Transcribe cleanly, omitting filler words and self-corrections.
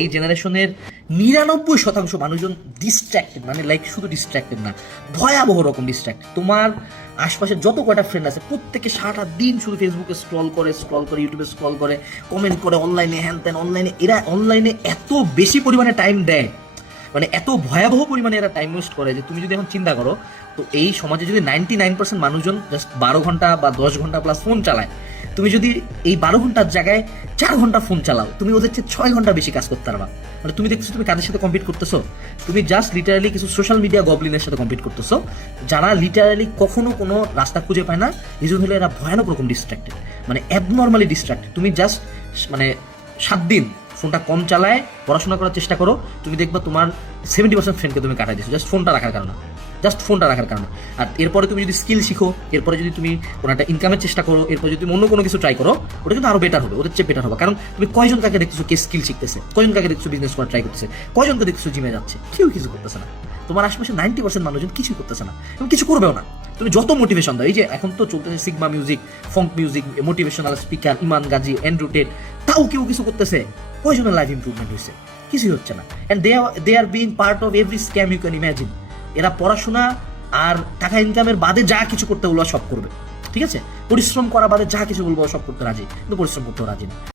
এই জেনারেশনের 99% মানুষজন ডিস্ট্র্যাক্টেড, মানে লাইক শুধু ডিস্ট্র্যাক্টেড না, ভয়াবহ রকম ডিস্ট্র্যাক্টেড। তোমার আশপাশে যত কয়টা ফ্রেন্ড আছে প্রত্যেকে সারাটা দিন শুধু ফেসবুকে স্ক্রল করে, ইউটিউবে স্ক্রল করে, কমেন্ট করে, অনলাইনে হ্যান ত্যান, এরা অনলাইনে এত বেশি পরিমাণে টাইম দেয়, মানে এত ভয়াবহ পরিমাণে এরা টাইম ওয়েস্ট করে যে তুমি যদি এখন চিন্তা করো, তো এই সমাজে যদি 99% মানুষজন জাস্ট 12 ঘন্টা বা 10 ঘন্টা প্লাস ফোন চালায়, তুমি যদি এই 12 ঘন্টার জায়গায় 4 ঘন্টা ফোন চালাও, তুমি ওদের চেয়ে 6 ঘন্টা বেশি কাজ করতে পারবা। মানে তুমি দেখছো তুমি কাদের সাথে কম্পিট করতেছো? তুমি জাস্ট লিটারালি কিছু সোশ্যাল মিডিয়া গবলিনের সাথে কম্পিট করতেছো, যারা লিটারালি কখনো কোনো রাস্তা খুঁজে পায় না। এই জন্য হলে এরা ভয়ানক রকম ডিস্ট্রাক্টেড, মানে অ্যাবনর্মালি ডিস্ট্রাক্টেড। তুমি জাস্ট মানে 7 দিন ফোনটা কম চালায় পড়াশোনা করার চেষ্টা করো, তুমি দেখবা তোমার 70% ফ্রেন্ডকে তুমি কাটাই দিচ্ছ জাস্ট ফোনটা রাখার কারণে, আর এরপরে তুমি যদি স্কিল শিখো, এরপরে যদি তুমি কোনো একটা ইনকামের চেষ্টা করো, এরপর যদি অন্য কোনো কিছু ট্রাই করো, ওটা কিন্তু আরো বেটার হবে, ওদের চেয়ে বেটার হবে। কারণ তুমি কয়জন কাকে দেখতেছো কে স্কিল শিখতেছে, কয়জন কাকে দেখছো বিজনেস করা ট্রাই করতেছে, কয়জনকে দেখছো জিমে যাচ্ছে, কেউ কিছু করতেছে না। তোমার আশেপাশে 90% মানুষজন কিছুই করতেছে না এবং কিছু করবেও না। তুমি যত মোটিভেশন দাও, এই যে এখন তো চলতেছে sigma music, phonk music, motivational speaker Iman Gadzhi, Andrew Tate, তাও কেউ কিছু করতেছে? কয়জনের লাইফ ইমপ্রুভমেন্ট হয়েছে? কিছুই হচ্ছে না। And they are being part of every scam you can imagine. এরা পড়াশোনা আর টাকা ইনকামের বাদে যা কিছু করতে বলবো সব করবে, ঠিক আছে? পরিশ্রম করা বাদে যা কিছু বলবো সব করতে রাজি, কিন্তু পরিশ্রম করতেও রাজি না।